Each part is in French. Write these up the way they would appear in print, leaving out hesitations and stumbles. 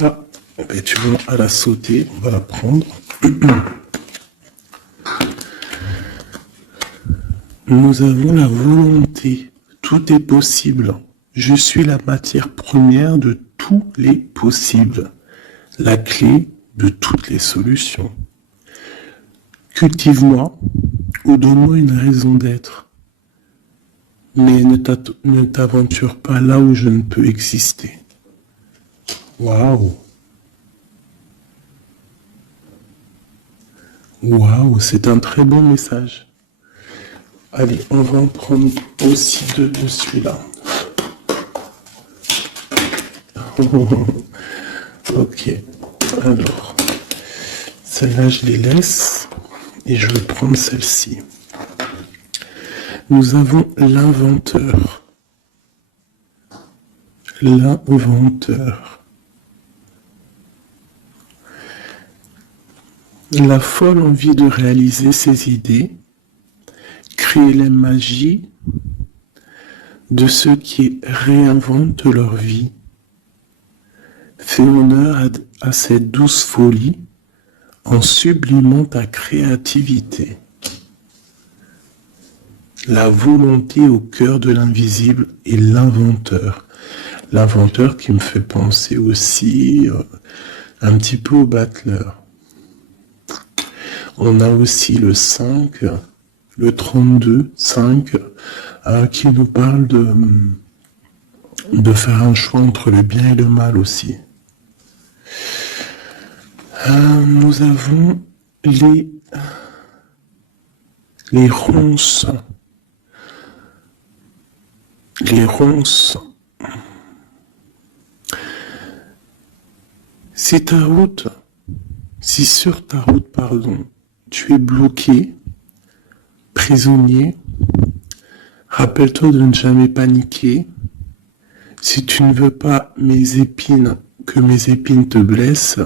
Ah, ben, tu vois, à la sauter, on va la prendre. Nous avons la volonté. Tout est possible. Je suis la matière première de tous les possibles. La clé de toutes les solutions. Cultive-moi ou donne-moi une raison d'être. Mais ne t'aventure pas là où je ne peux exister. Waouh! Waouh, c'est un très bon message. Allez, on va en prendre aussi deux de celui-là. Ok, alors, celle-là, je les laisse et je vais prendre celle-ci. Nous avons l'inventeur. L'inventeur. La folle envie de réaliser ses idées, créer la magie de ceux qui réinventent leur vie. Fais honneur à cette douce folie en sublimant ta créativité. La volonté au cœur de l'invisible et l'inventeur. L'inventeur qui me fait penser aussi un petit peu au battleur. On a aussi le 5, le 32, 5, qui nous parle de faire un choix entre le bien et le mal aussi. Nous avons les ronces. Les ronces. Si sur ta route, tu es bloqué, prisonnier, rappelle-toi de ne jamais paniquer. Si tu ne veux pas que mes épines te blessent,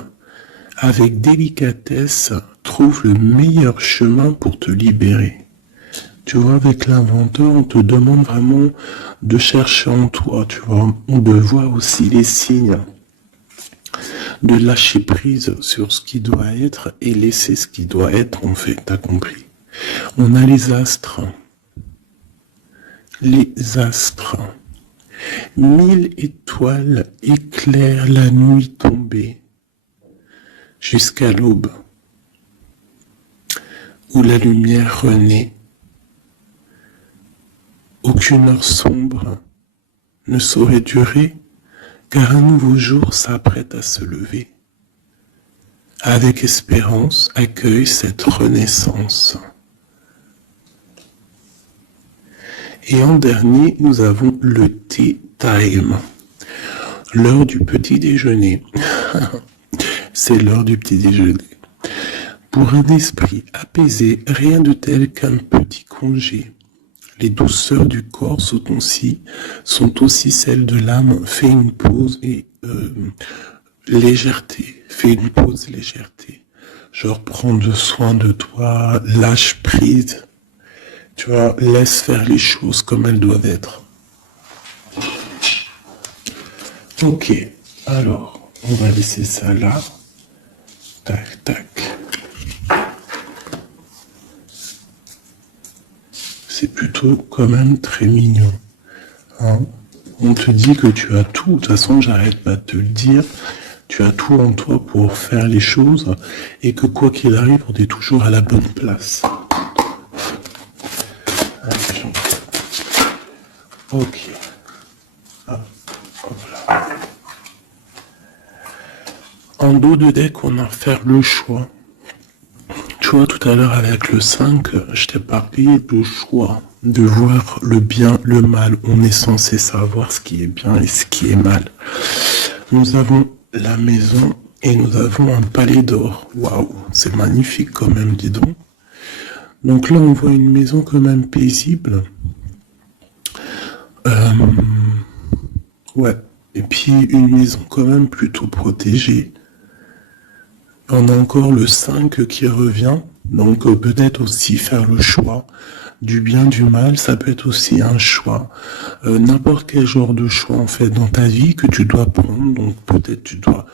avec délicatesse, trouve le meilleur chemin pour te libérer. Tu vois, avec l'inventeur, on te demande vraiment de chercher en toi, tu vois, de voir aussi les signes, de lâcher prise sur ce qui doit être et laisser ce qui doit être, en fait, t'as compris. On a les astres. Les astres. 1000 étoiles éclairent la nuit tombée jusqu'à l'aube, où la lumière renaît. Aucune heure sombre ne saurait durer, car un nouveau jour s'apprête à se lever. Avec espérance, accueille cette renaissance. Et en dernier, nous avons le tea time, l'heure du petit déjeuner. C'est l'heure du petit déjeuner. Pour un esprit apaisé, rien de tel qu'un petit congé. Les douceurs du corps sont aussi celles de l'âme. Fais une pause et légèreté. Fais une pause légèreté. Genre prendre soin de toi, lâche prise. Tu vois, laisse faire les choses comme elles doivent être. Ok, alors, on va laisser ça là. Tac, tac. C'est plutôt quand même très mignon. Hein, on te dit que tu as tout. De toute façon, j'arrête pas de te le dire. Tu as tout en toi pour faire les choses et que quoi qu'il arrive, on est toujours à la bonne place. Ok. Ah, voilà. En dos de deck, on a fait le choix. Tu vois, tout à l'heure avec le 5, je t'ai parlé de choix, de voir le bien, le mal. On est censé savoir ce qui est bien et ce qui est mal. Nous avons la maison et nous avons un palais d'or. Waouh, c'est magnifique quand même, dis donc. Donc là, on voit une maison quand même paisible. Ouais, et puis une maison quand même plutôt protégée. On a encore le 5 qui revient, donc peut-être aussi faire le choix du bien, du mal, ça peut être aussi un choix. N'importe quel genre de choix en fait dans ta vie que tu dois prendre, donc peut-être tu dois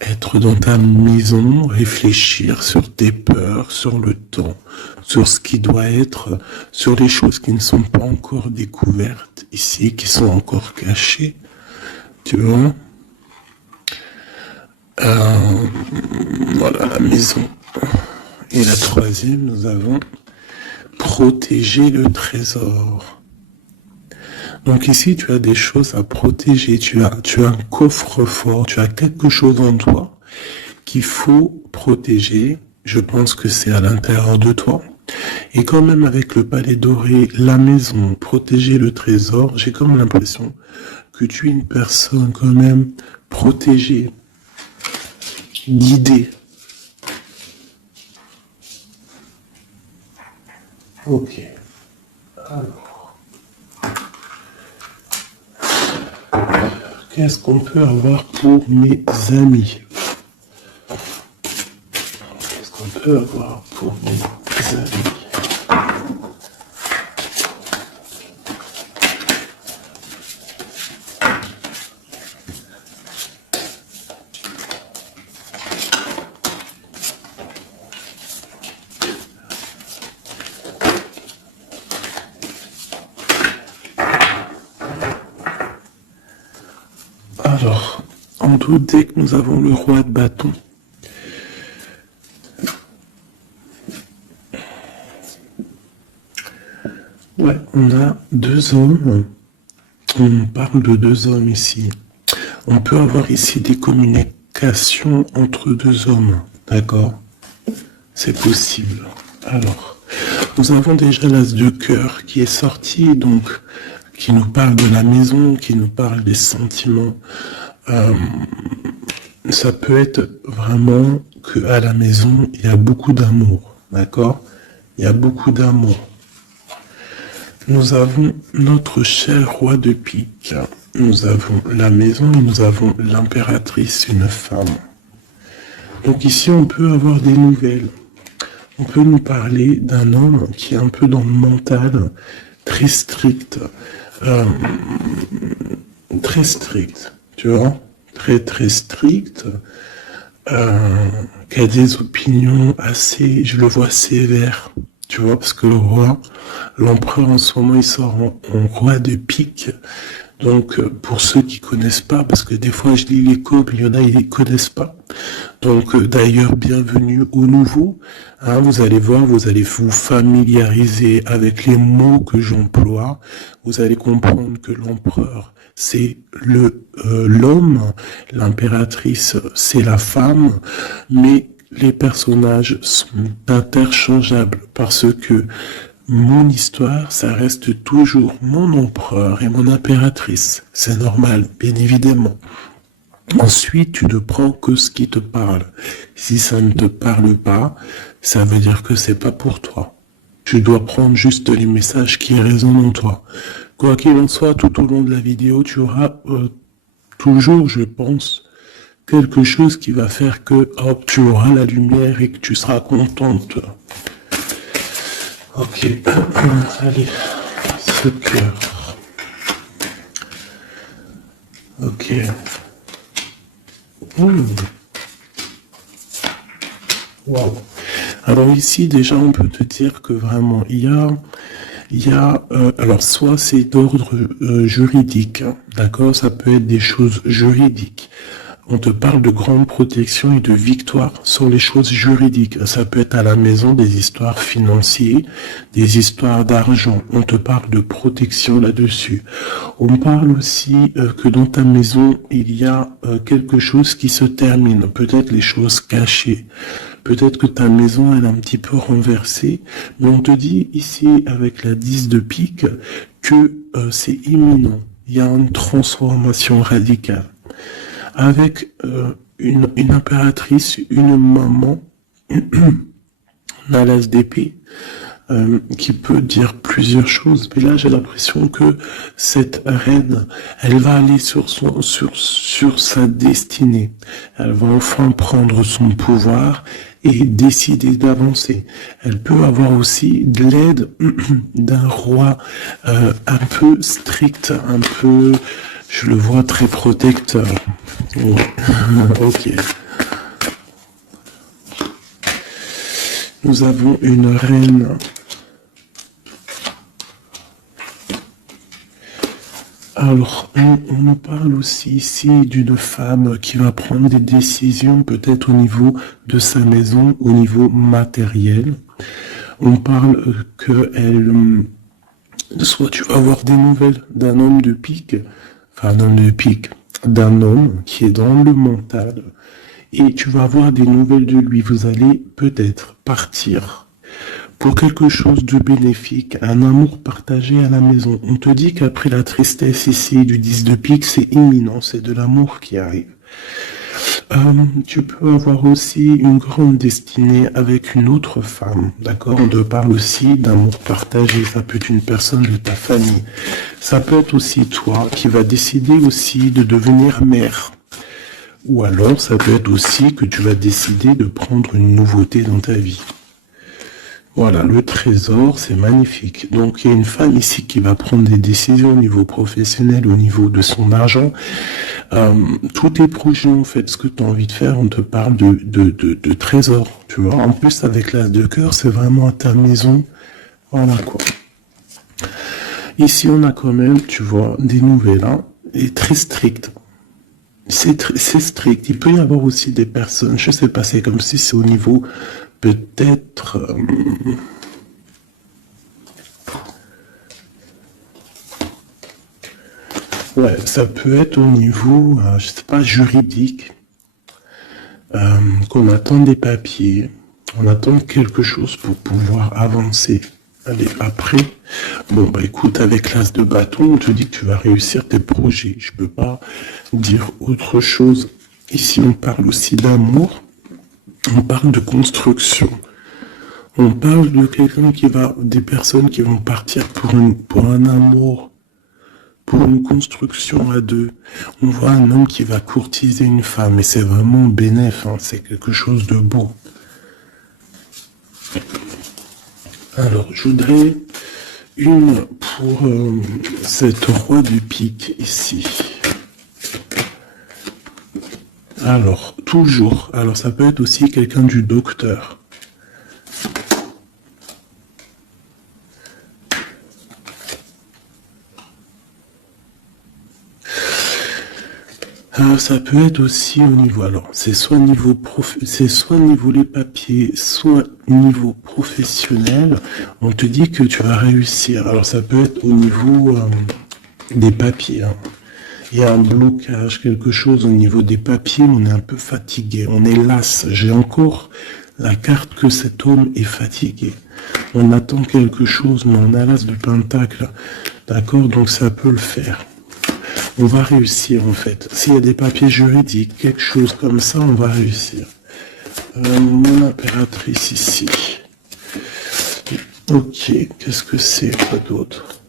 être dans ta maison, réfléchir sur tes peurs, sur le temps, sur ce qui doit être, sur les choses qui ne sont pas encore découvertes ici, qui sont encore cachées, tu vois. Voilà la maison. Et la troisième, nous avons protéger le trésor. Donc ici, tu as des choses à protéger, tu as un coffre-fort, tu as quelque chose en toi qu'il faut protéger. Je pense que c'est à l'intérieur de toi. Et quand même avec le palais doré, la maison, protéger le trésor, j'ai comme l'impression que tu es une personne quand même protégée, guidée. Ok. Alors, qu'est-ce qu'on peut avoir pour mes amis? Qu'est-ce qu'on peut avoir pour mes amis? Alors, en doute, dès que nous avons le roi de bâton, ouais, on a deux hommes. On parle de deux hommes ici. On peut avoir ici des communications entre deux hommes, d'accord? C'est possible. Alors, nous avons déjà l'as de cœur qui est sorti, donc qui nous parle de la maison, qui nous parle des sentiments. Ça peut être vraiment que à la maison, il y a beaucoup d'amour, d'accord? Il y a beaucoup d'amour. Nous avons notre cher roi de pique. Nous avons la maison et nous avons l'impératrice, une femme. Donc ici, on peut avoir des nouvelles. On peut nous parler d'un homme qui est un peu dans le mental, très strict. Très strict, tu vois, très strict, qui a des opinions assez, je le vois sévère, tu vois, parce que le roi, l'empereur en ce moment, il sort en roi de pique. Donc, pour ceux qui connaissent pas, parce que des fois je lis les codes, il y en a, ils les connaissent pas. Donc, d'ailleurs, bienvenue aux nouveaux. Hein, vous allez voir, vous allez vous familiariser avec les mots que j'emploie. Vous allez comprendre que l'empereur, c'est l'homme, l'impératrice, c'est la femme, mais les personnages sont interchangeables parce que mon histoire, ça reste toujours mon empereur et mon impératrice. C'est normal, bien évidemment. Ensuite, tu ne prends que ce qui te parle. Si ça ne te parle pas, ça veut dire que c'est pas pour toi. Tu dois prendre juste les messages qui résonnent en toi. Quoi qu'il en soit, tout au long de la vidéo, tu auras toujours, je pense, quelque chose qui va faire que, hop, tu auras la lumière et que tu seras contente. Ok, allez, ce cœur. Ok. Wow. Alors ici, déjà, on peut te dire que vraiment, il y a alors soit c'est d'ordre juridique, hein, d'accord, ça peut être des choses juridiques. On te parle de grande protection et de victoire sur les choses juridiques. Ça peut être à la maison des histoires financières, des histoires d'argent. On te parle de protection là-dessus. On parle aussi que dans ta maison, il y a quelque chose qui se termine. Peut-être les choses cachées. Peut-être que ta maison elle est un petit peu renversée. Mais on te dit ici, avec la 10 de pique, que c'est imminent. Il y a une transformation radicale. Avec une impératrice, une maman, l'as d'épée, qui peut dire plusieurs choses. Mais là, j'ai l'impression que cette reine, elle va aller sur sa destinée. Elle va enfin prendre son pouvoir et décider d'avancer. Elle peut avoir aussi de l'aide d'un roi un peu strict, un peu, je le vois très protecteur. Ouais. Ok. Nous avons une reine. Alors, on nous parle aussi ici d'une femme qui va prendre des décisions peut-être au niveau de sa maison, au niveau matériel. On parle que soit tu vas avoir des nouvelles d'un homme de pique, enfin d'un homme de pique, d'un homme qui est dans le mental, et tu vas avoir des nouvelles de lui. Vous allez peut-être partir pour quelque chose de bénéfique, un amour partagé à la maison. On te dit qu'après la tristesse ici du 10 de pique, c'est imminent, c'est de l'amour qui arrive. Tu peux avoir aussi une grande destinée avec une autre femme, d'accord? On te parle aussi d'amour partagé, ça peut être une personne de ta famille. Ça peut être aussi toi qui va décider aussi de devenir mère. Ou alors, ça peut être aussi que tu vas décider de prendre une nouveauté dans ta vie. Voilà, le trésor, c'est magnifique. Donc, il y a une femme ici qui va prendre des décisions au niveau professionnel, au niveau de son argent. Tous tes projets, en fait, ce que tu as envie de faire, on te parle de trésor, tu vois. En plus, avec l'as de cœur, c'est vraiment à ta maison. Voilà, quoi. Ici, on a quand même, tu vois, des nouvelles, hein, et très strictes. C'est strict. Il peut y avoir aussi des personnes, je sais pas, c'est comme si c'est au niveau, peut-être... ouais, ça peut être au niveau, je sais pas, juridique, qu'on attend des papiers, on attend quelque chose pour pouvoir avancer. Allez, après, bon, bah écoute, avec l'as de bâton, on te dit que tu vas réussir tes projets. Je peux pas dire autre chose. Ici, on parle aussi d'amour, on parle de construction. On parle de quelqu'un des personnes qui vont partir pour un amour, pour une construction à deux. On voit un homme qui va courtiser une femme, et c'est vraiment bénéf, hein, c'est quelque chose de beau. Alors, je voudrais une pour cette roi du pique ici. Alors, toujours, alors ça peut être aussi quelqu'un du docteur. Ça peut être aussi au niveau, alors c'est soit niveau les papiers, soit niveau professionnel. On te dit que tu vas réussir. Alors ça peut être au niveau des papiers. Hein. Il y a un blocage, quelque chose au niveau des papiers. On est un peu fatigué, on est las. J'ai encore la carte que cet homme est fatigué. On attend quelque chose, mais on a l'as de pentacle. D'accord, donc ça peut le faire. On va réussir en fait. S'il y a des papiers juridiques, quelque chose comme ça, on va réussir. Mon impératrice ici. Ok, qu'est-ce que c'est, quoi d'autre?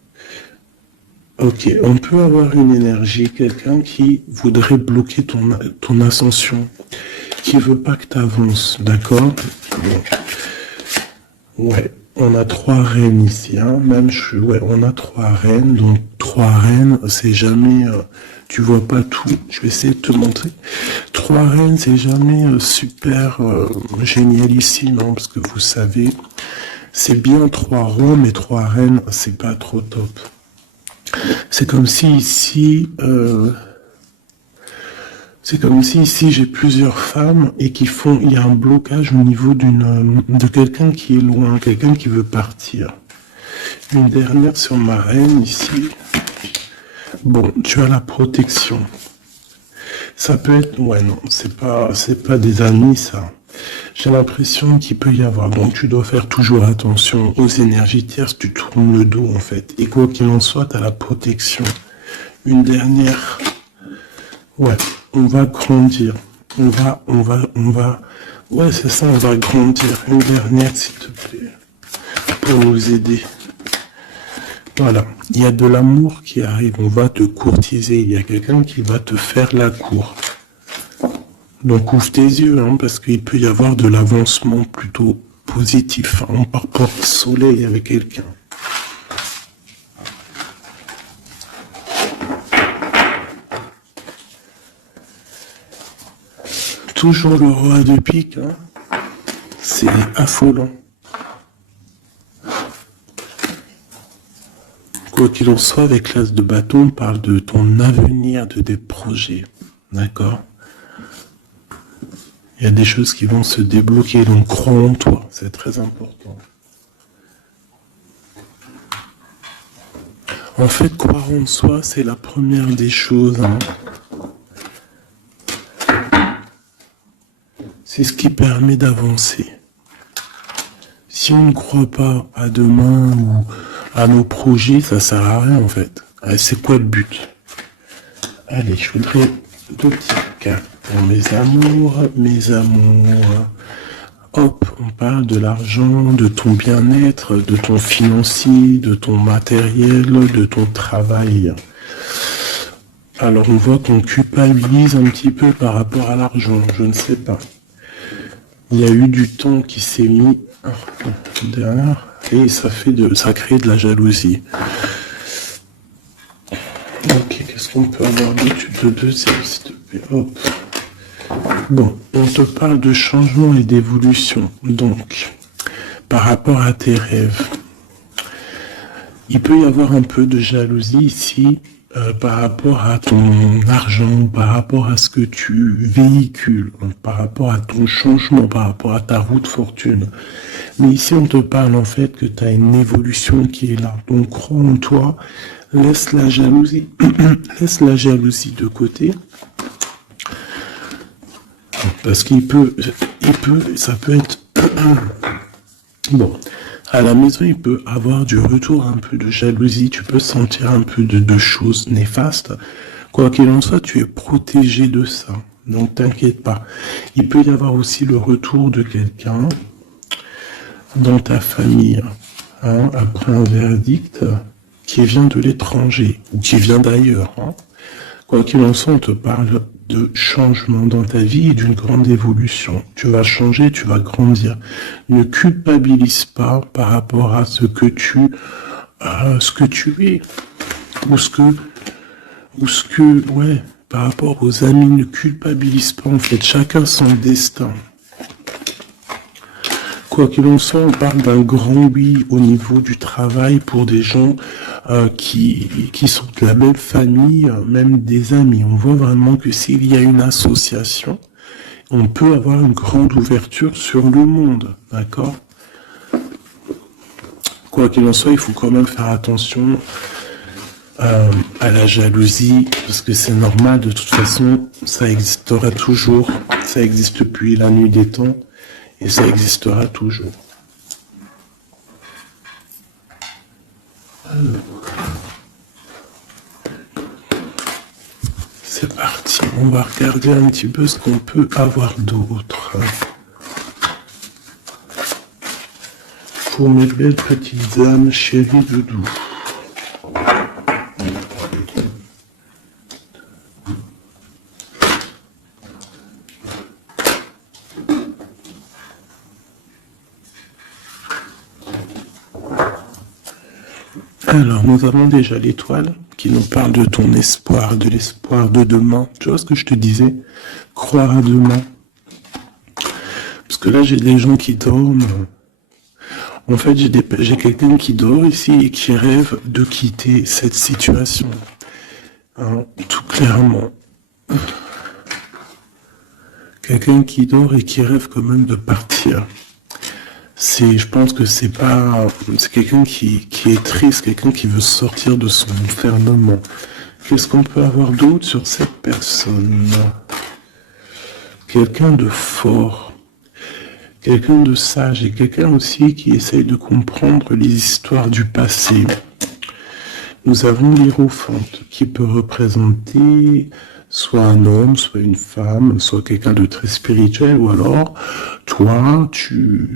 Ok, on peut avoir une énergie, quelqu'un qui voudrait bloquer ton ascension, qui veut pas que tu avances, d'accord? Ouais. On a 3 reines ici, hein. Ouais, on a 3 reines, donc 3 reines, c'est jamais, tu vois pas tout, je vais essayer de te montrer. 3 reines, c'est jamais super génialissime, hein, parce que vous savez, c'est bien 3 rois, mais 3 reines, c'est pas trop top. C'est comme si ici, j'ai plusieurs femmes et il y a un blocage au niveau de quelqu'un qui est loin, quelqu'un qui veut partir. Une dernière sur ma reine ici. Bon, tu as la protection. Ça peut être, ouais, non, c'est pas des amis, ça. J'ai l'impression qu'il peut y avoir, donc tu dois faire toujours attention aux énergies tierces, tu tournes le dos, en fait. Et quoi qu'il en soit, tu as la protection. Une dernière, ouais. On va grandir. Ouais, c'est ça, on va grandir. Une dernière, s'il te plaît. pour nous aider. Voilà, il y a de l'amour qui arrive, on va te courtiser, il y a quelqu'un qui va te faire la cour. Donc ouvre tes yeux, hein, parce qu'il peut y avoir de l'avancement plutôt positif. On part porte-soleil avec quelqu'un. Toujours le roi de pique, hein. C'est affolant. Quoi qu'il en soit, avec l'as de bâton, on parle de ton avenir, de tes projets. D'accord? Il y a des choses qui vont se débloquer, donc crois en toi, c'est très important. En fait, croire en soi, c'est la première des choses. Hein. C'est ce qui permet d'avancer. Si on ne croit pas à demain ou à nos projets, ça sert à rien en fait. C'est quoi le but? Allez, je voudrais 2 petites cartes pour mes amours, Hop, on parle de l'argent, de ton bien-être, de ton financier, de ton matériel, de ton travail. Alors on voit qu'on culpabilise un petit peu par rapport à l'argent, je ne sais pas. Il y a eu du temps qui s'est mis derrière et ça crée de la jalousie. Ok, qu'est-ce qu'on peut avoir de deuxième, s'il te plaît? Hop. Bon, on te parle de changement et d'évolution. Donc, par rapport à tes rêves, il peut y avoir un peu de jalousie ici par rapport à ton argent, par rapport à ce que tu véhicules, par rapport à ton changement, par rapport à ta route fortune. Mais ici, on te parle en fait que tu as une évolution qui est là. Donc, crois en toi, laisse la jalousie, de côté. Parce ça peut être... Bon, à la maison, il peut avoir du retour, un peu de jalousie, tu peux sentir un peu de choses néfastes. Quoi qu'il en soit, tu es protégé de ça, donc t'inquiète pas. Il peut y avoir aussi le retour de quelqu'un dans ta famille, hein, après un verdict qui vient de l'étranger, ou qui vient d'ailleurs. Hein. Quoi qu'il en soit, on te parle de changement dans ta vie et d'une grande évolution. Tu vas changer, tu vas grandir. Ne culpabilise pas par rapport à ce que tu es, par rapport aux amis, ne culpabilise pas en fait. Chacun son destin. Quoi qu'il en soit, on parle d'un grand oui au niveau du travail pour des gens qui sont de la même famille, même des amis. On voit vraiment que s'il y a une association, on peut avoir une grande ouverture sur le monde, d'accord? Quoi qu'il en soit, il faut quand même faire attention à la jalousie, parce que c'est normal, de toute façon, ça existera toujours, ça existe depuis la nuit des temps, et ça existera toujours. Alors, c'est parti, on va regarder un petit peu ce qu'on peut avoir d'autre. Pour mes belles petites âmes, chéries doudou. Alors, nous avons déjà l'étoile qui nous parle de ton espoir, de l'espoir de demain. Tu vois ce que je te disais? Croire à demain. Parce que là, j'ai des gens qui dorment. En fait, j'ai quelqu'un qui dort ici et qui rêve de quitter cette situation. Hein, tout clairement. Quelqu'un qui dort et qui rêve quand même de partir. Je pense que c'est quelqu'un qui est triste, quelqu'un qui veut sortir de son enfermement. Qu'est-ce qu'on peut avoir d'autre sur cette personne? Quelqu'un de fort, quelqu'un de sage et quelqu'un aussi qui essaye de comprendre les histoires du passé. Nous avons l'Hiérophante qui peut représenter soit un homme, soit une femme, soit quelqu'un de très spirituel, ou alors toi, tu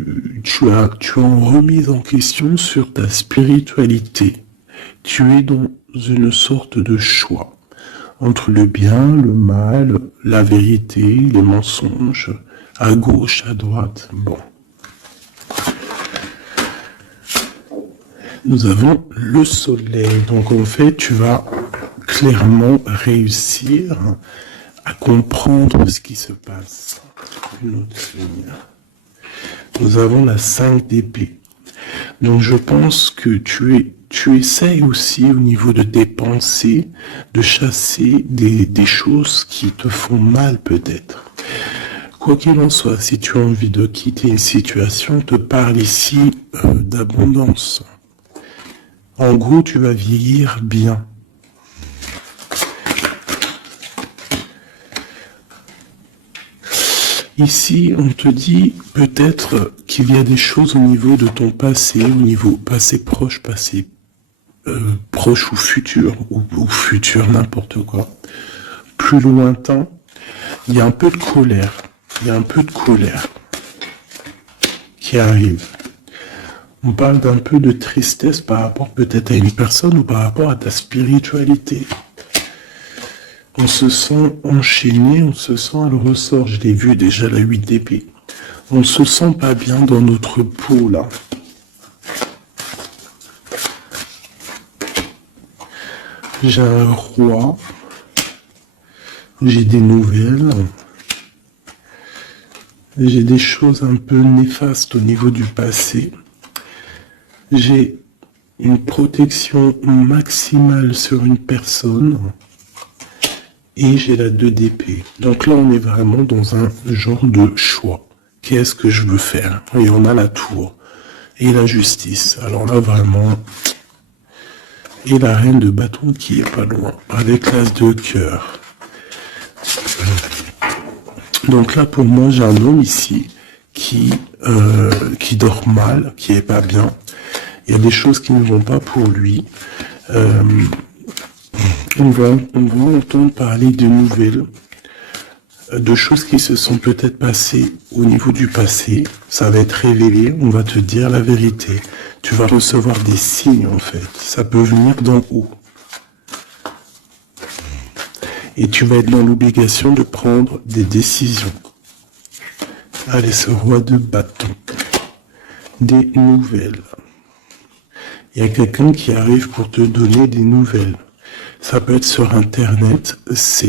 es en remise en question sur ta spiritualité. Tu es dans une sorte de choix entre le bien, le mal, la vérité, les mensonges, à gauche, à droite. Bon. Nous avons le soleil. Donc en fait, tu vas clairement réussir à comprendre ce qui se passe. Une autre ligne. Nous avons la 5 d'épée. Donc je pense que tu essayes aussi au niveau de tes pensées de chasser des choses qui te font mal peut-être. Quoi qu'il en soit, si tu as envie de quitter une situation, on te parle ici d'abondance. En gros, tu vas vieillir bien. Ici, on te dit peut-être qu'il y a des choses au niveau de ton passé, au niveau passé proche, passé proche ou futur, n'importe quoi. Plus lointain, il y a un peu de colère. Il y a un peu de colère qui arrive. On parle d'un peu de tristesse par rapport peut-être à une personne ou par rapport à ta spiritualité. On se sent enchaîné, on se sent à le ressort. Je l'ai vu déjà, la 8 d'épée. On se sent pas bien dans notre peau, là. J'ai un roi. J'ai des nouvelles. J'ai des choses un peu néfastes au niveau du passé. J'ai une protection maximale sur une personne. Et j'ai la 2 d'épée. Donc là, on est vraiment dans un genre de choix. Qu'est-ce que je veux faire? Et on a la tour. Et la justice. Alors là, vraiment... Et la reine de bâton qui est pas loin. Avec l'as de cœur. Donc là, pour moi, j'ai un homme ici qui dort mal, qui est pas bien. Il y a des choses qui ne vont pas pour lui. On va entendre parler de nouvelles, de choses qui se sont peut-être passées au niveau du passé. Ça va être révélé, on va te dire la vérité. Tu vas recevoir des signes en fait. Ça peut venir d'en haut. Et tu vas être dans l'obligation de prendre des décisions. Allez, ce roi de bâton. Des nouvelles. Il y a quelqu'un qui arrive pour te donner des nouvelles. Ça peut être sur Internet, ça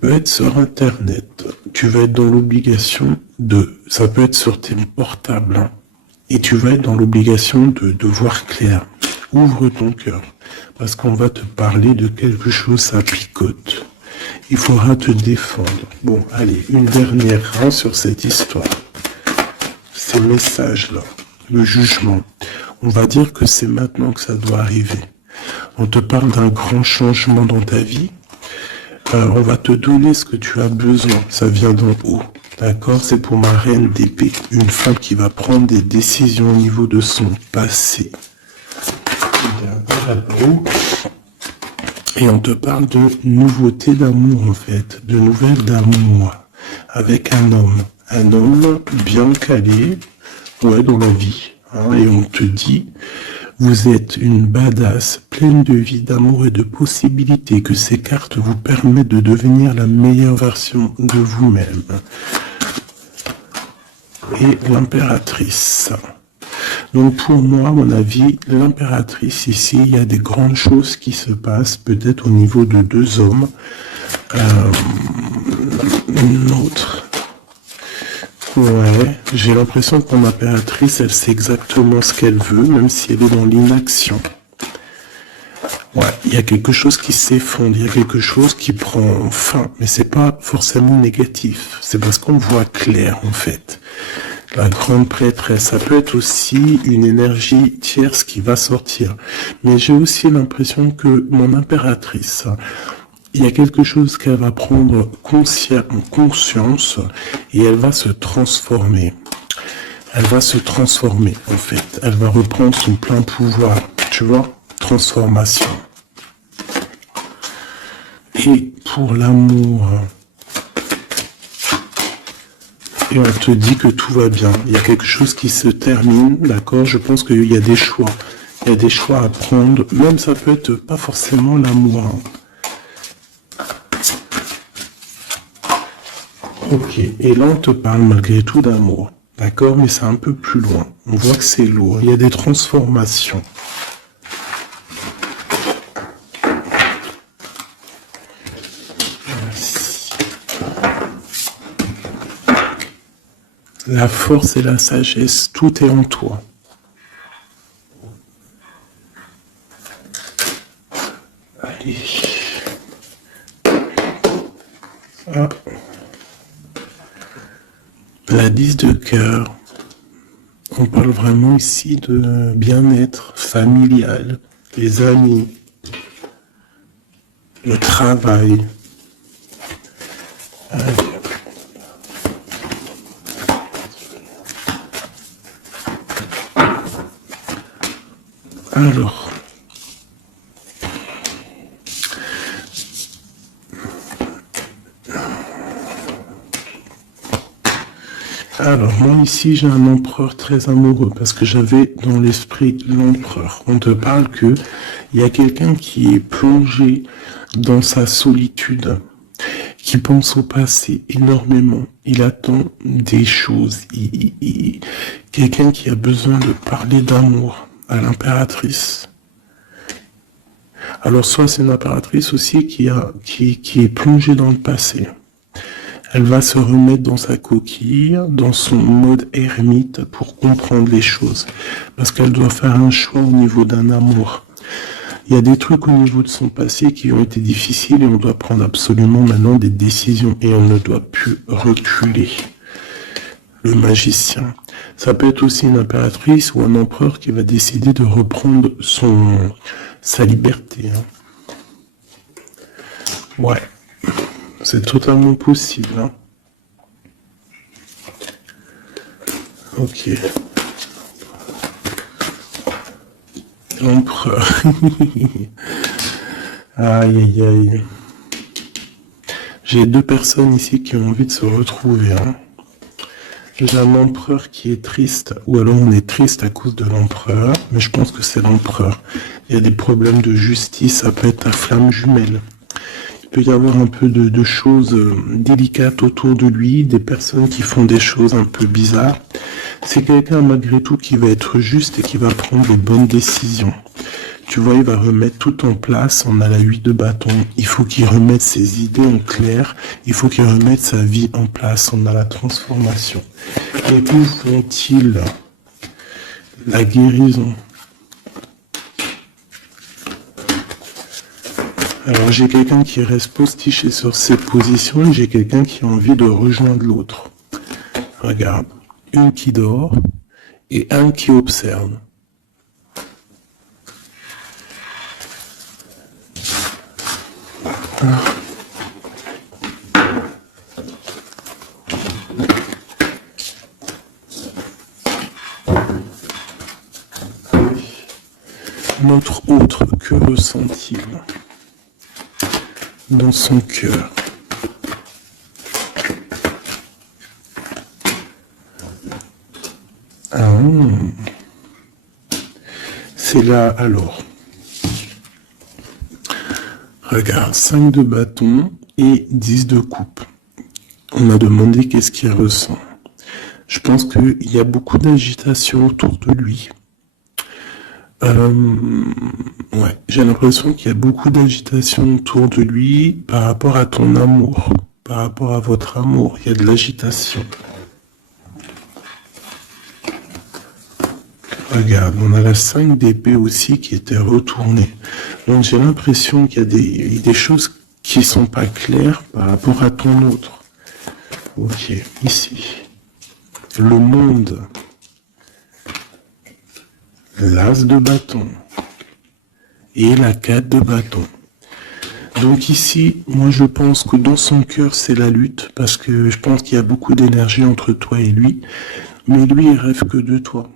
peut être sur Internet. Tu vas être dans l'obligation ça peut être sur tes portables, hein, et tu vas être dans l'obligation de voir clair. Ouvre ton cœur, parce qu'on va te parler de quelque chose, ça picote. Il faudra te défendre. Bon, allez, une dernière sur cette histoire. Ces messages-là, le jugement. On va dire que c'est maintenant que ça doit arriver. On te parle d'un grand changement dans ta vie. On va te donner ce que tu as besoin. Ça vient d'en haut. D'accord? C'est pour ma reine d'épée. Une femme qui va prendre des décisions au niveau de son passé. Et on te parle de nouveautés d'amour, en fait. De nouvelles d'amour. Avec un homme. Un homme bien calé. Ouais, dans la vie. Et on te dit, vous êtes une badass, pleine de vie, d'amour et de possibilités, que ces cartes vous permettent de devenir la meilleure version de vous-même. Et l'impératrice. Donc pour moi, à mon avis, l'impératrice ici, il y a des grandes choses qui se passent, peut-être au niveau de 2 hommes. Une autre. Ouais, j'ai l'impression que mon impératrice, elle sait exactement ce qu'elle veut, même si elle est dans l'inaction. Ouais, il y a quelque chose qui s'effondre, il y a quelque chose qui prend fin, mais c'est pas forcément négatif. C'est parce qu'on voit clair, en fait. La grande prêtresse, ça peut être aussi une énergie tierce qui va sortir. Mais j'ai aussi l'impression que mon impératrice, il y a quelque chose qu'elle va prendre conscience et elle va se transformer. Elle va se transformer, en fait. Elle va reprendre son plein pouvoir. Tu vois? Transformation. Et pour l'amour, et on te dit que tout va bien. Il y a quelque chose qui se termine, d'accord? Je pense qu'il y a des choix. Il y a des choix à prendre. Même ça peut être pas forcément l'amour. Hein. Ok. Et là, on te parle malgré tout d'amour. D'accord? Mais c'est un peu plus loin. On voit que c'est lourd. Il y a des transformations. La force et la sagesse, tout est en toi. Allez. Ah. La 10 de cœur. On parle vraiment ici de bien-être familial, les amis, le travail. Allez. Alors, moi ici j'ai un empereur très amoureux parce que j'avais dans l'esprit l'empereur. On te parle que il y a quelqu'un qui est plongé dans sa solitude, qui pense au passé énormément. Il attend des choses. Quelqu'un qui a besoin de parler d'amour à l'impératrice. Alors soit c'est une impératrice aussi qui est plongée dans le passé. Elle va se remettre dans sa coquille, dans son mode ermite pour comprendre les choses. Parce qu'elle doit faire un choix au niveau d'un amour. Il y a des trucs au niveau de son passé qui ont été difficiles et on doit prendre absolument maintenant des décisions et on ne doit plus reculer. Le magicien. Ça peut être aussi une impératrice ou un empereur qui va décider de reprendre sa liberté. Hein. Ouais. C'est totalement possible. Hein. Ok. L'empereur. Aïe, aïe, aïe. J'ai deux personnes ici qui ont envie de se retrouver. Hein. J'ai un empereur qui est triste, ou alors on est triste à cause de l'empereur, mais je pense que c'est l'empereur. Il y a des problèmes de justice, ça peut être la flamme jumelle. Il peut y avoir un peu de choses délicates autour de lui, des personnes qui font des choses un peu bizarres. C'est quelqu'un malgré tout qui va être juste et qui va prendre les bonnes décisions. Tu vois, il va remettre tout en place. On a la 8 de bâton. Il faut qu'il remette ses idées en clair. Il faut qu'il remette sa vie en place. On a la transformation. Et où font-ils la guérison? Alors j'ai quelqu'un qui reste postiché sur ses positions et j'ai quelqu'un qui a envie de rejoindre l'autre. Regarde, une qui dort et un qui observe. Notre autre, que ressent-il dans son cœur? Ah, c'est là alors. Regarde, 5 de bâton et 10 de coupe. On m'a demandé qu'est-ce qu'il ressent. Je pense qu'il y a beaucoup d'agitation autour de lui. Ouais, j'ai l'impression qu'il y a beaucoup d'agitation autour de lui par rapport à ton amour, par rapport à votre amour. Il y a de l'agitation. Regarde, on a la 5 d'épée aussi qui était retournée. Donc j'ai l'impression qu'il y a des choses qui sont pas claires par rapport à ton autre. Ok, ici. Le monde. L'as de bâton. Et la 4 de bâton. Donc ici, moi je pense que dans son cœur c'est la lutte, parce que je pense qu'il y a beaucoup d'énergie entre toi et lui, mais lui il rêve que de toi.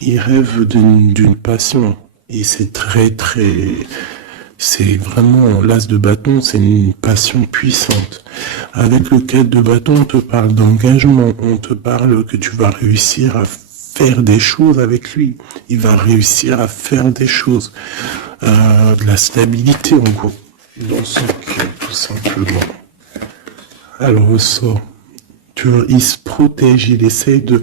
Il rêve d'une passion, et c'est très très C'est vraiment l'as de bâton, c'est une passion puissante. Avec le 4 de bâton, on te parle d'engagement, on te parle que tu vas réussir à faire des choses avec lui. Il va réussir à faire des choses. De la stabilité en gros, dans son cœur, tout simplement. Elle ressort. Tu vois, il se protège, il essaie de...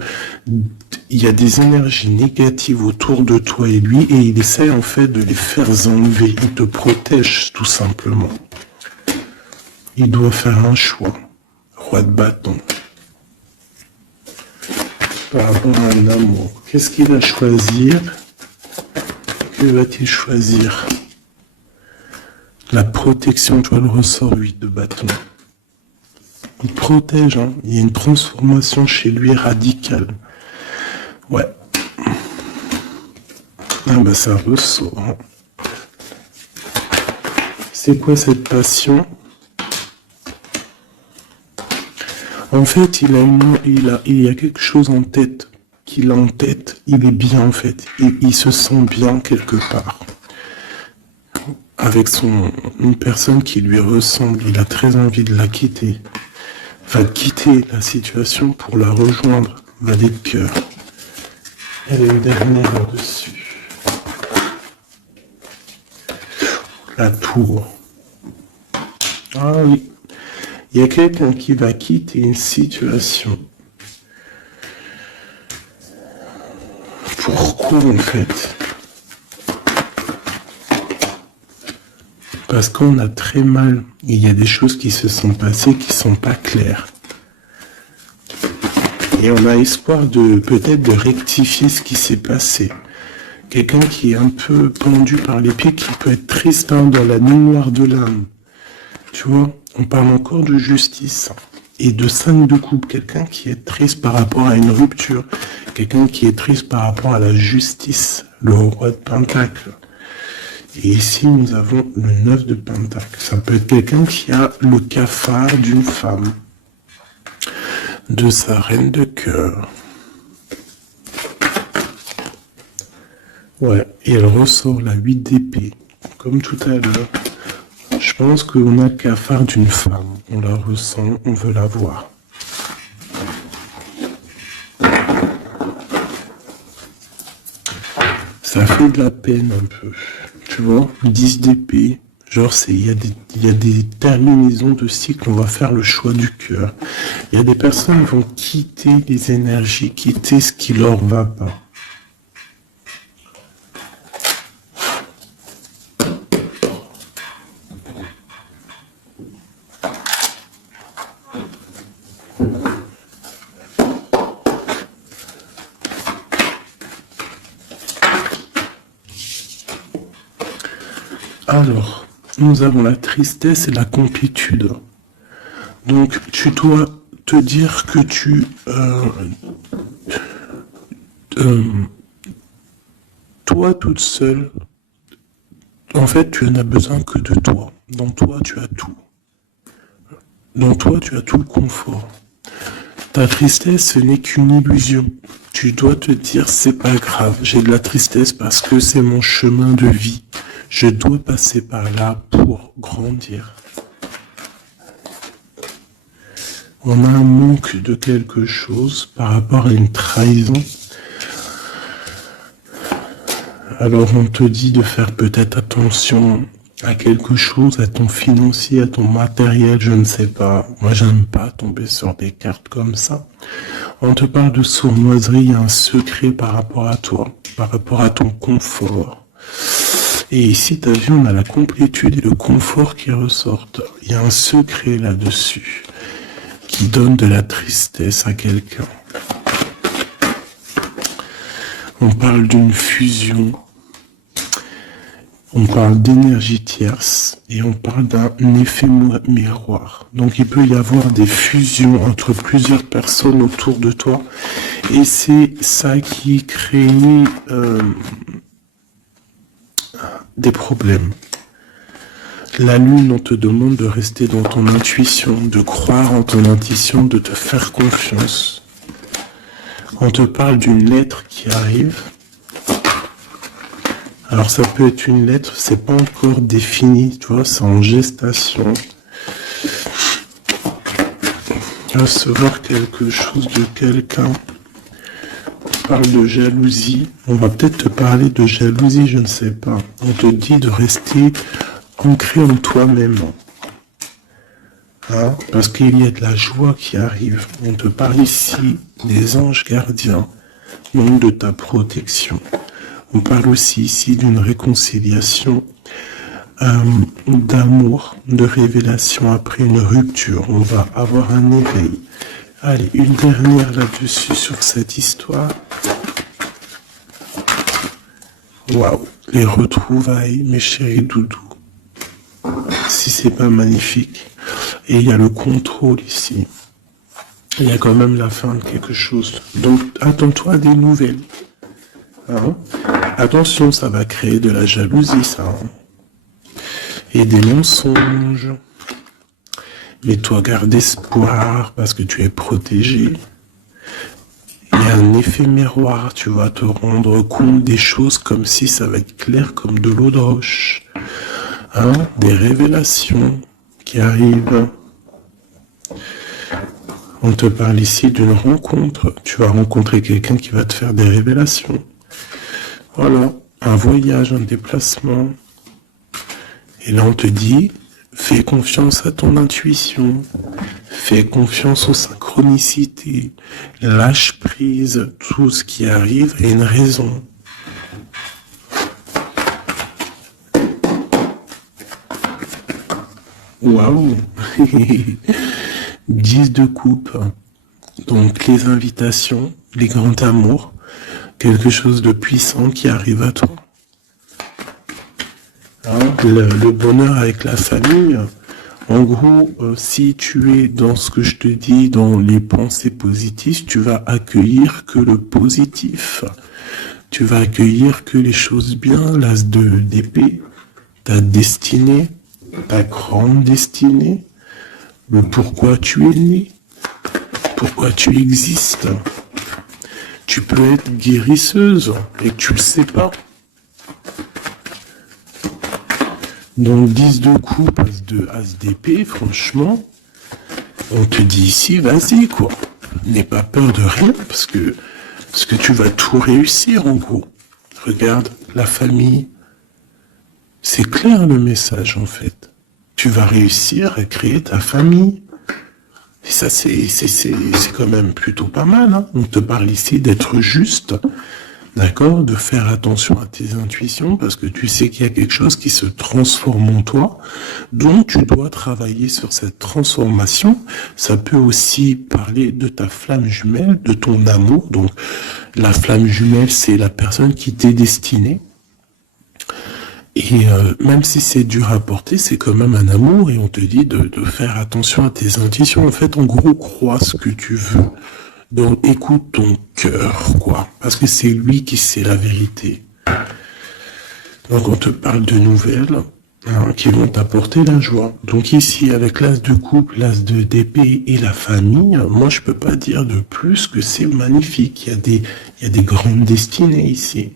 Il y a des énergies négatives autour de toi et lui, et il essaie en fait de les faire enlever. Il te protège tout simplement. Il doit faire un choix. Roi de bâton. Par rapport à un amour. Qu'est-ce qu'il va choisir? Que va-t-il choisir? La protection, tu vois le ressort 8 de bâton. Il protège, hein. Il y a une transformation chez lui radicale. Ouais. Ah bah ça ressort. Hein. C'est quoi cette passion? En fait, il y a quelque chose en tête. Qu'il a en tête, il est bien en fait. Il se sent bien quelque part. Avec une personne qui lui ressemble, il a très envie de la quitter. Va quitter la situation pour la rejoindre. Valet de cœur. Elle est une dernière là-dessus. La tour. Ah oui. Il y a quelqu'un qui va quitter une situation. Pourquoi en fait? Parce qu'on a très mal. Il y a des choses qui se sont passées qui sont pas claires. Et on a espoir de peut-être de rectifier ce qui s'est passé. Quelqu'un qui est un peu pendu par les pieds, qui peut être triste hein, dans la nuit noire de l'âme. Tu vois, on parle encore de justice et de 5 de coupe. Quelqu'un qui est triste par rapport à une rupture. Quelqu'un qui est triste par rapport à la justice. Le roi de Pentacle. Et ici, nous avons le 9 de Pentacle. Ça peut être quelqu'un qui a le cafard d'une femme. De sa reine de cœur. Ouais, et elle ressort la 8 d'épée. Comme tout à l'heure. Je pense qu'on a le cafard d'une femme. On la ressent, on veut la voir. Ça fait de la peine un peu. Tu vois, 10 d'épée. Genre, il y a des terminaisons de cycle, on va faire le choix du cœur. Il y a des personnes qui vont quitter les énergies, quitter ce qui leur va pas. Alors, nous avons la tristesse et la complétude. Donc, tu dois te dire que toi toute seule, en fait, tu n'as besoin que de toi. Dans toi, tu as tout. Dans toi, tu as tout le confort. Ta tristesse, ce n'est qu'une illusion. Tu dois te dire, c'est pas grave, j'ai de la tristesse parce que c'est mon chemin de vie. Je dois passer par là pour grandir. On a un manque de quelque chose par rapport à une trahison. Alors on te dit de faire peut-être attention à quelque chose, à ton financier, à ton matériel, je ne sais pas. Moi, j'aime pas tomber sur des cartes comme ça. On te parle de sournoiserie, il y a un secret par rapport à toi, par rapport à ton confort. Et ici, tu as vu, on a la complétude et le confort qui ressortent. Il y a un secret là-dessus qui donne de la tristesse à quelqu'un. On parle d'une fusion. On parle d'énergie tierce et on parle d'un effet miroir. Donc il peut y avoir des fusions entre plusieurs personnes autour de toi et c'est ça qui crée des problèmes. La lune, on te demande de rester dans ton intuition, de croire en ton intuition, de te faire confiance. On te parle d'une lettre qui arrive. Alors ça peut être une lettre, c'est pas encore défini, tu vois, c'est en gestation. Recevoir quelque chose de quelqu'un. On parle de jalousie. On va peut-être te parler de jalousie, je ne sais pas. On te dit de rester ancré en toi-même. Hein, parce qu'il y a de la joie qui arrive. On te parle ici des anges gardiens, donc de ta protection. On parle aussi ici d'une réconciliation, d'amour, de révélation après une rupture. On va avoir un éveil. Allez, une dernière là-dessus sur cette histoire. Waouh, les retrouvailles, mes chéris doudous. Si c'est pas magnifique. Et il y a le contrôle ici. Il y a quand même la fin de quelque chose. Donc, attends-toi à des nouvelles. Hein? Attention, ça va créer de la jalousie, ça. Hein? Et des mensonges. Mais toi, garde espoir parce que tu es protégé. Il y a un effet miroir, tu vas te rendre compte des choses comme si ça va être clair comme de l'eau de roche. Hein? Des révélations qui arrivent. On te parle ici d'une rencontre. Tu vas rencontrer quelqu'un qui va te faire des révélations. Voilà, un voyage, un déplacement. Et là, on te dit, fais confiance à ton intuition. Fais confiance aux synchronicités. Lâche prise. Tout ce qui arrive a une raison. Waouh. 10 de coupe. Donc les invitations, les grands amours, quelque chose de puissant qui arrive à toi. Hein, le bonheur avec la famille. En gros, si tu es dans ce que je te dis, dans les pensées positives, tu vas accueillir que le positif. Tu vas accueillir que les choses bien, l'as d'épée, ta destinée, ta grande destinée, le pourquoi tu es né, pourquoi tu existes. Tu peux être guérisseuse et que tu le sais pas. Donc 10 de coupe, as d'épée, franchement, on te dit ici, vas-y quoi. N'aie pas peur de rien parce que tu vas tout réussir en gros. Regarde, la famille, c'est clair le message en fait. Tu vas réussir à créer ta famille. Et ça c'est quand même plutôt pas mal. Hein. On te parle ici d'être juste. D'accord, de faire attention à tes intuitions parce que tu sais qu'il y a quelque chose qui se transforme en toi. Donc, tu dois travailler sur cette transformation. Ça peut aussi parler de ta flamme jumelle, de ton amour. Donc, la flamme jumelle, c'est la personne qui t'est destinée. Et même si c'est dur à porter, c'est quand même un amour et on te dit de faire attention à tes intuitions. En fait, en gros, crois ce que tu veux. Donc écoute ton cœur, quoi, parce que c'est lui qui sait la vérité. Donc on te parle de nouvelles qui vont t'apporter la joie. Donc ici, avec l'as de coupe, l'as d'épée et la famille, moi je peux pas dire de plus que c'est magnifique. Il y a des grandes destinées ici.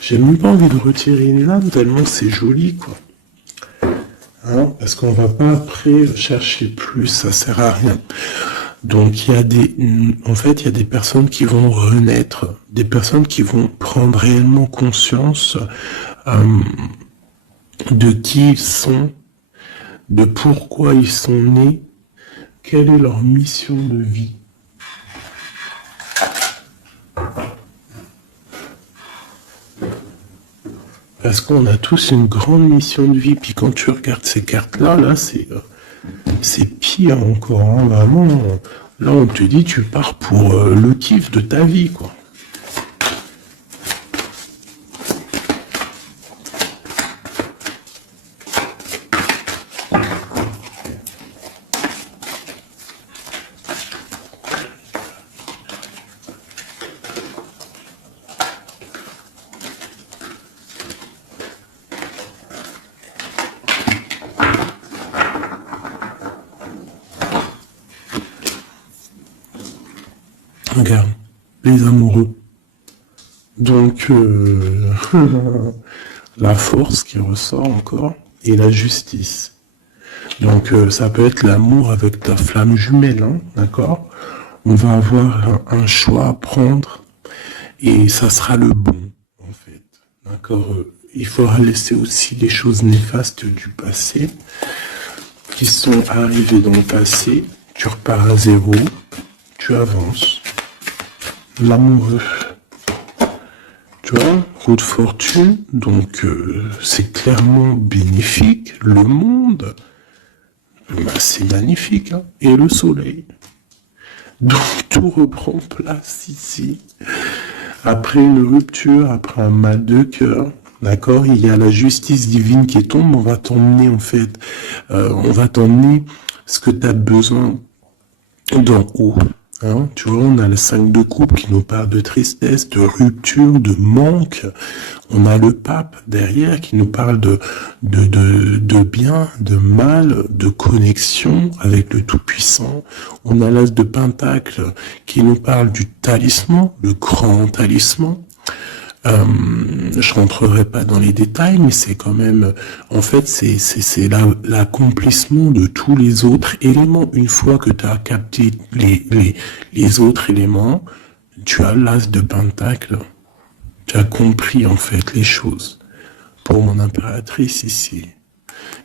J'ai même pas envie de retirer une lame tellement c'est joli, quoi. Hein, parce qu'on va pas après chercher plus, ça sert à rien. Donc il y a des personnes qui vont renaître, des personnes qui vont prendre réellement conscience de qui ils sont, de pourquoi ils sont nés, quelle est leur mission de vie. Parce qu'on a tous une grande mission de vie, puis quand tu regardes ces cartes-là, là c'est pire encore, hein, vraiment. Là, on te dit, tu pars pour le kiff de ta vie, quoi. Regarde, les amoureux. Donc, la force qui ressort encore et la justice. Donc, ça peut être l'amour avec ta flamme jumelle, hein, d'accord? On va avoir un choix à prendre et ça sera le bon, en fait. D'accord? Il faudra laisser aussi les choses néfastes du passé qui sont arrivées dans le passé. Tu repars à zéro, tu avances. L'amoureux. Tu vois, roue de fortune, donc c'est clairement bénéfique. Le monde, bah, c'est magnifique. Hein. Et le soleil. Donc tout reprend place ici. Après une rupture, après un mal de cœur, d'accord, il y a la justice divine qui tombe. On va t'emmener en fait, on va t'emmener ce que tu as besoin d'en haut. Hein, tu vois, on a le 5 de coupe qui nous parle de tristesse, de rupture, de manque. On a le pape derrière qui nous parle de bien, de mal, de connexion avec le Tout-Puissant. On a l'as de Pentacle qui nous parle du talisman, le grand talisman. Je rentrerai pas dans les détails, mais c'est quand même, en fait, c'est l'accomplissement de tous les autres éléments. Une fois que tu as capté les autres éléments, tu as l'as de Pentacle. Tu as compris, en fait, les choses. Pour mon impératrice ici.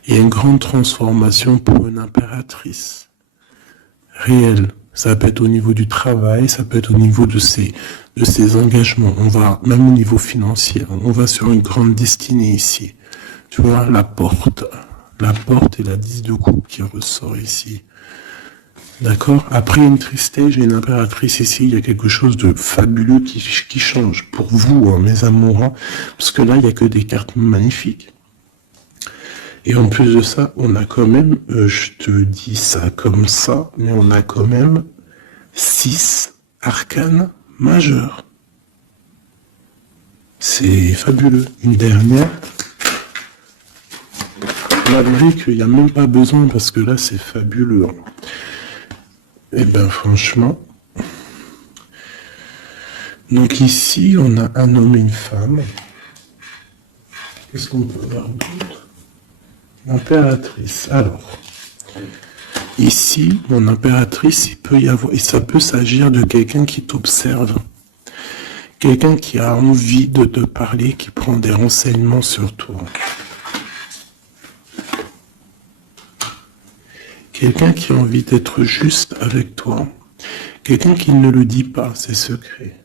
Il y a une grande transformation pour une impératrice. Réelle. Ça peut être au niveau du travail, ça peut être au niveau de ses engagements. On va, même au niveau financier, on va sur une grande destinée ici. Tu vois, la porte et la 10 de coupe qui ressort ici. D'accord? Après une tristesse, j'ai une impératrice ici, il y a quelque chose de fabuleux qui change pour vous, hein, mes amours, hein, parce que là, il n'y a que des cartes magnifiques. Et en plus de ça, on a quand même, je te dis ça comme ça, mais on a quand même 6 arcanes majeurs. C'est fabuleux. Une dernière, malgré qu'il n'y a même pas besoin, parce que là, c'est fabuleux. Et ben franchement, donc ici, on a un homme et une femme. Qu'est-ce qu'on peut voir d'autre? L'impératrice. Alors, ici, mon impératrice, il peut y avoir, et ça peut s'agir de quelqu'un qui t'observe. Quelqu'un qui a envie de te parler, qui prend des renseignements sur toi. Quelqu'un qui a envie d'être juste avec toi. Quelqu'un qui ne le dit pas, ses secrets.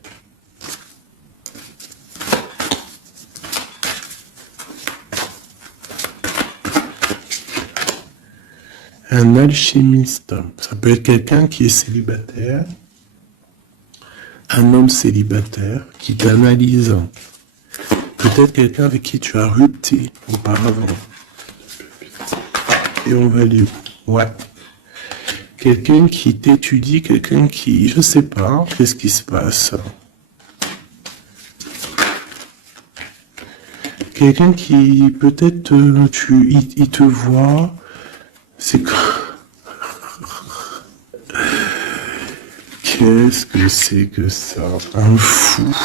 Un alchimiste, ça peut être quelqu'un qui est célibataire, un homme célibataire qui t'analyse, peut-être quelqu'un avec qui tu as rupté auparavant. Et on va lui... Ouais. Quelqu'un qui t'étudie, quelqu'un qui... Je sais pas, qu'est-ce qui se passe? Quelqu'un qui, peut-être, il te voit... C'est quoi? Qu'est-ce que c'est que ça? Un fou.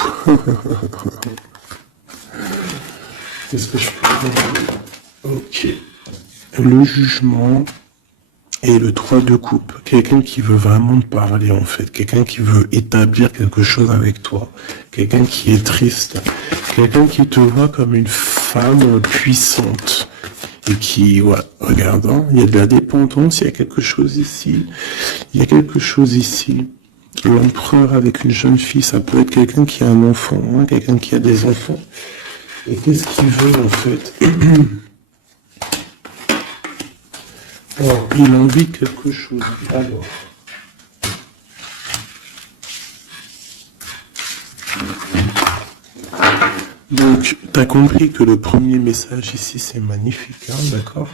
Qu'est-ce que je peux dire? Ok. Le jugement et le 3 de coupe. Quelqu'un qui veut vraiment te parler, en fait. Quelqu'un qui veut établir quelque chose avec toi. Quelqu'un qui est triste. Quelqu'un qui te voit comme une femme puissante. Et qui, ouais, regardant, il y a de la dépendance, il y a quelque chose ici. Il y a quelque chose ici. L'empereur avec une jeune fille, ça peut être quelqu'un qui a un enfant, hein, quelqu'un qui a des enfants. Et qu'est-ce qu'il veut, en fait? Alors, il a envie de quelque chose. Alors. Donc, tu as compris que le premier message ici, c'est magnifique, hein, d'accord?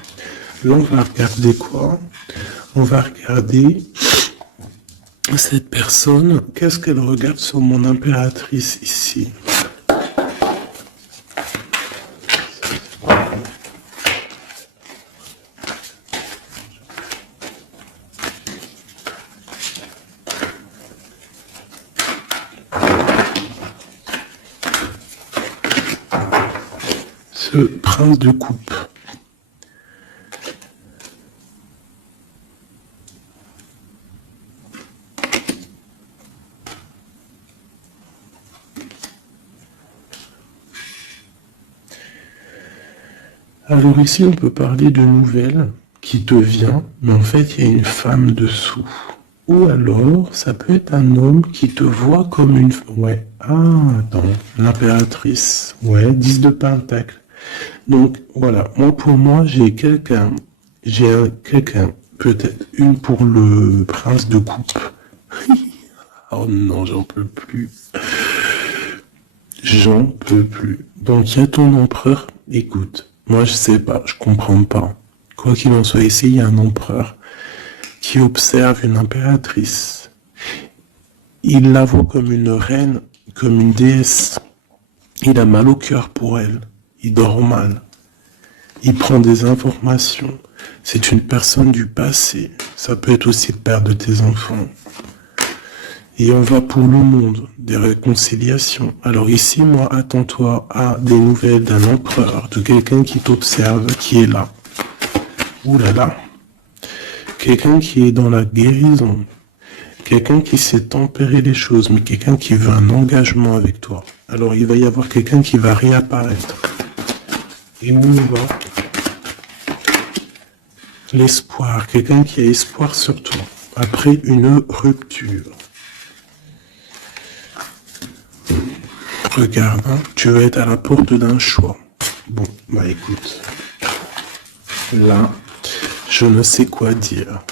Là, on va regarder quoi? On va regarder cette personne. Qu'est-ce qu'elle regarde sur mon impératrice ici? ce prince de coupe. Alors ici, on peut parler de nouvelles qui te vient, mais en fait, il y a une femme dessous. Ou alors, ça peut être un homme qui te voit comme une... Ouais, attends, l'impératrice. Ouais, 10 de pentacle. Donc, voilà, pour moi, j'ai quelqu'un, peut-être une pour le prince de coupe. Oh non, j'en peux plus. J'en peux plus. Donc, il y a ton empereur. Écoute, moi, je sais pas, je comprends pas. Quoi qu'il en soit, ici, il y a un empereur qui observe une impératrice. Il la voit comme une reine, comme une déesse. Il a mal au cœur pour elle. Il dort mal. Il prend des informations. C'est une personne du passé. Ça peut être aussi le père de tes enfants. Et on va pour le monde, des réconciliations. Alors ici, moi, attends-toi à des nouvelles d'un empereur, de quelqu'un qui t'observe, qui est là. Ouh là là. Quelqu'un qui est dans la guérison. Quelqu'un qui sait tempérer les choses, mais quelqu'un qui veut un engagement avec toi. Alors il va y avoir quelqu'un qui va réapparaître. Et où on va? L'espoir. Quelqu'un qui a espoir sur toi. Après une rupture. Regarde, hein, tu vas être à la porte d'un choix. Bon, bah écoute. Là, je ne sais quoi dire.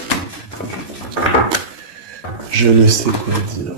Je ne sais quoi dire.